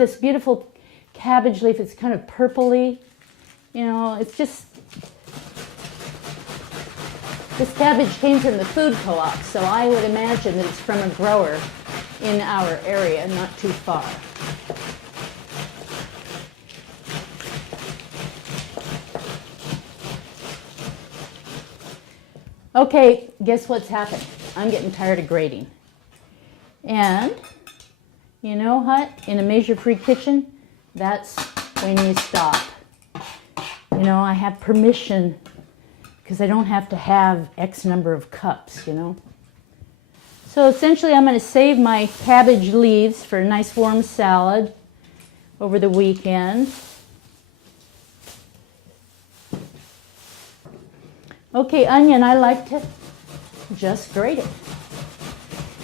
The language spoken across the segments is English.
this beautiful cabbage leaf. It's kind of purpley. You know, it's just, this cabbage came from the food co-op, so I would imagine that it's from a grower in our area, not too far. Okay, guess what's happened? I'm getting tired of grating. And you know what? In a measure-free kitchen, that's when you stop. You know, I have permission because I don't have to have X number of cups, you know. So essentially I'm going to save my cabbage leaves for a nice warm salad over the weekend. Okay, onion, I like to just grate it.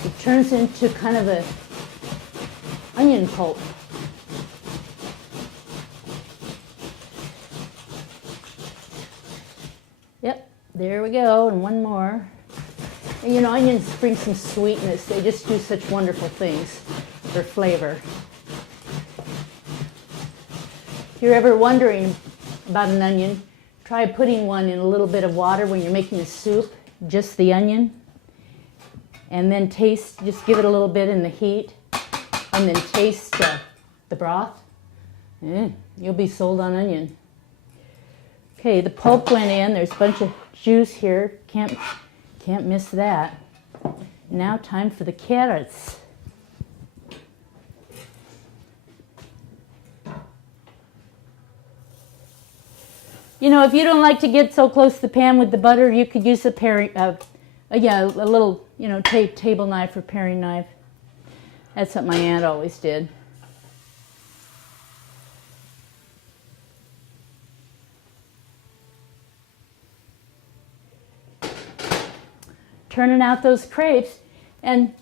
It turns into kind of a onion pulp. Yep, there we go, and one more. And you know, onions bring some sweetness. They just do such wonderful things for flavor. If you're ever wondering about an onion, try putting one in a little bit of water when you're making a soup, just the onion, and then taste, just give it a little bit in the heat, and then taste the broth. You'll be sold on onion. Okay, the pulp went in. There's a bunch of juice here. Can't miss that. Now time for the carrots. You know, if you don't like to get so close to the pan with the butter, you could use a little, you know, table knife or paring knife. That's what my aunt always did. Turning out those crepes, and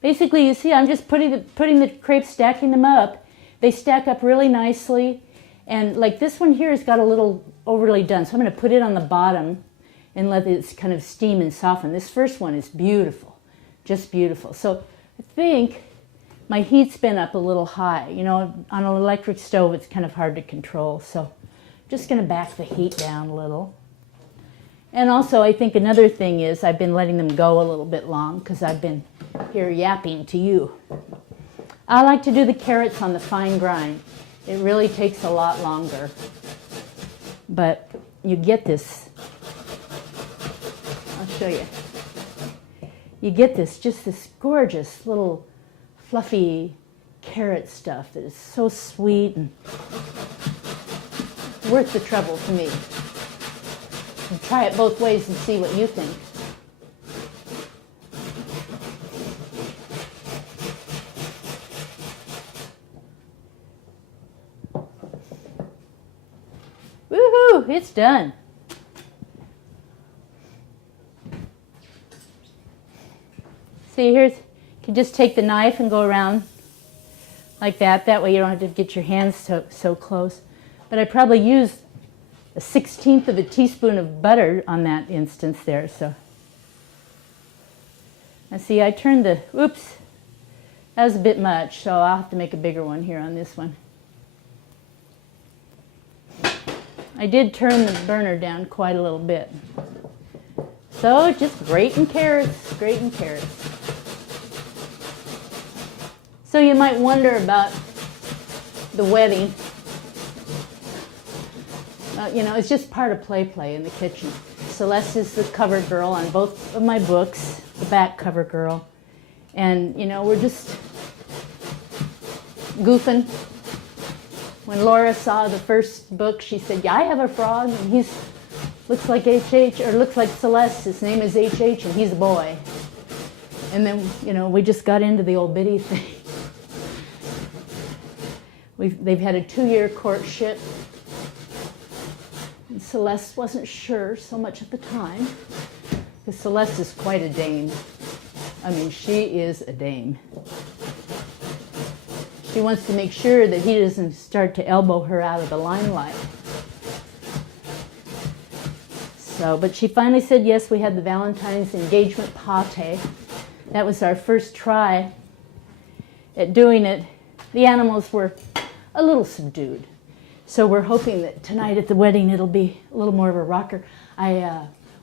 basically, you see, I'm just putting the crepes, stacking them up. They stack up really nicely. And like this one here has got a little overly done, so I'm going to put it on the bottom and let it kind of steam and soften. This first one is beautiful, just beautiful. So I think my heat's been up a little high. You know, on an electric stove it's kind of hard to control, so I'm just going to back the heat down a little. And also I think another thing is I've been letting them go a little bit long because I've been here yapping to you. I like to do the carrots on the fine grind. It really takes a lot longer, but you get this. I'll show you. You get this, just this gorgeous little fluffy carrot stuff that is so sweet and worth the trouble to me. And try it both ways and see what you think. Woohoo! It's done. See, here's, you can just take the knife and go around like that. That way you don't have to get your hands so close. But I probably used a 1/16 of a teaspoon of butter on that instance there. So, now see, I turned the, oops, that was a bit much, so I'll have to make a bigger one here on this one. I did turn the burner down quite a little bit. So just grating carrots, grating carrots. So you might wonder about the wedding. You know, it's just part of play in the kitchen. Celeste is the cover girl on both of my books, the back cover girl. And, you know, we're just goofing. When Laura saw the first book, she said, yeah, I have a frog, and he looks like HH, or looks like Celeste. His name is HH, and he's a boy. And then, you know, we just got into the old biddy thing. They've had a 2-year courtship. And Celeste wasn't sure so much at the time, because Celeste is quite a dame. I mean, she is a dame. She wants to make sure that he doesn't start to elbow her out of the limelight. So, but she finally said yes. We had the Valentine's engagement pate. That was our first try at doing it the animals were a little subdued. So we're hoping that tonight at the wedding it'll be a little more of a rocker.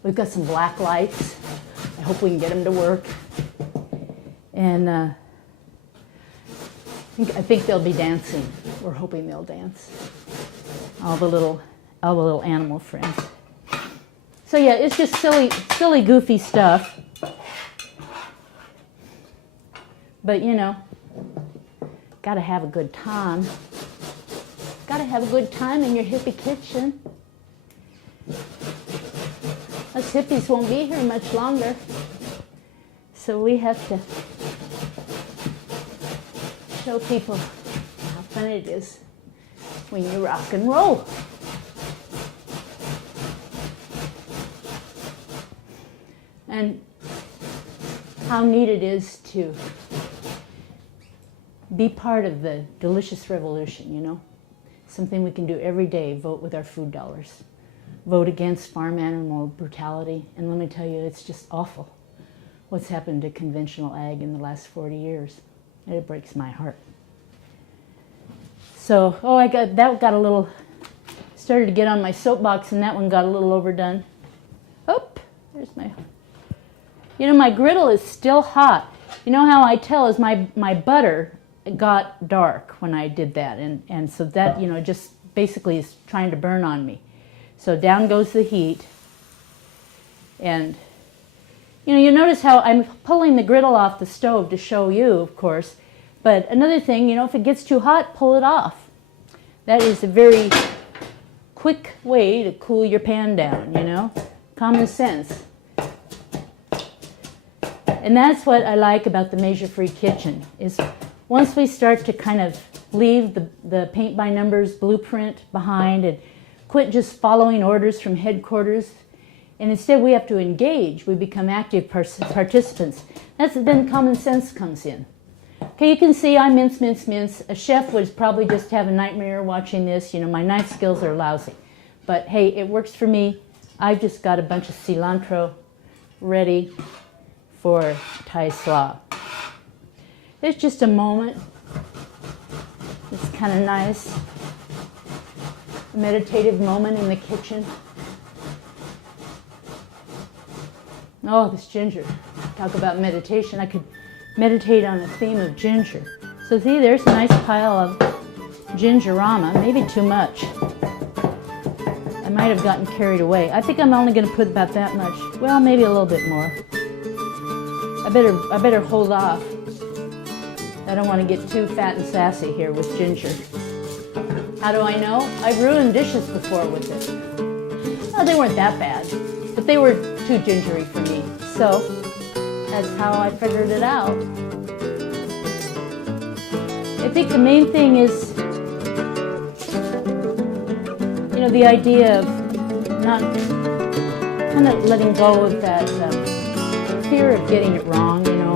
We've got some black lights. I hope we can get them to work. And I think they'll be dancing. We're hoping they'll dance. All the little animal friends. So yeah, it's just silly, goofy stuff. But you know, gotta have a good time. Gotta have a good time in your hippie kitchen. Us hippies won't be here much longer. So we have to show people how fun it is when you rock and roll. And how neat it is to be part of the delicious revolution, you know? Something we can do every day, vote with our food dollars. Vote against farm animal brutality. And let me tell you, it's just awful what's happened to conventional ag in the last 40 years. It breaks my heart. So, that got a little, started to get on my soapbox, and that one got a little overdone. Oh, there's my, you know, my griddle is still hot. You know how I tell is my butter got dark when I did that, and so that, you know, just basically is trying to burn on me. So down goes the heat, and you know, you notice how I'm pulling the griddle off the stove to show you, of course, but another thing, you know, if it gets too hot, pull it off. That is a very quick way to cool your pan down, you know, common sense. And that's what I like about the measure-free kitchen, is once we start to kind of leave the paint-by-numbers blueprint behind and quit just following orders from headquarters, and instead we have to engage, we become active participants. Then common sense comes in. Okay, you can see I mince. A chef would probably just have a nightmare watching this. You know, my knife skills are lousy. But hey, it works for me. I've just got a bunch of cilantro ready for Thai slaw. There's just a moment. It's kind of nice. A meditative moment in the kitchen. Oh, this ginger. Talk about meditation. I could meditate on a theme of ginger. So see, there's a nice pile of gingerama. Maybe too much. I might have gotten carried away. I think I'm only going to put about that much. Well, maybe a little bit more. I better hold off. I don't want to get too fat and sassy here with ginger. How do I know? I've ruined dishes before with it. Oh, they weren't that bad, but they were too gingery for me. So that's how I figured it out. I think the main thing is, you know, the idea of not kind of letting go of that fear of getting it wrong, you know.